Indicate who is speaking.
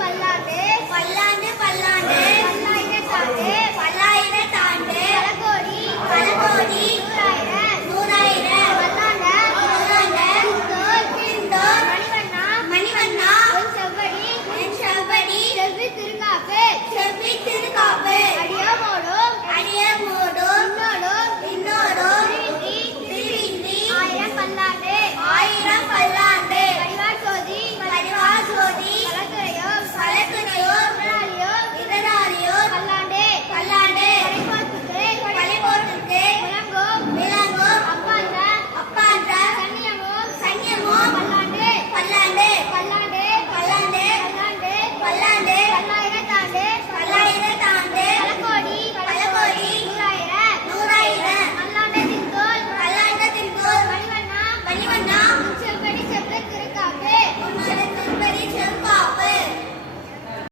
Speaker 1: பல்லாண்டு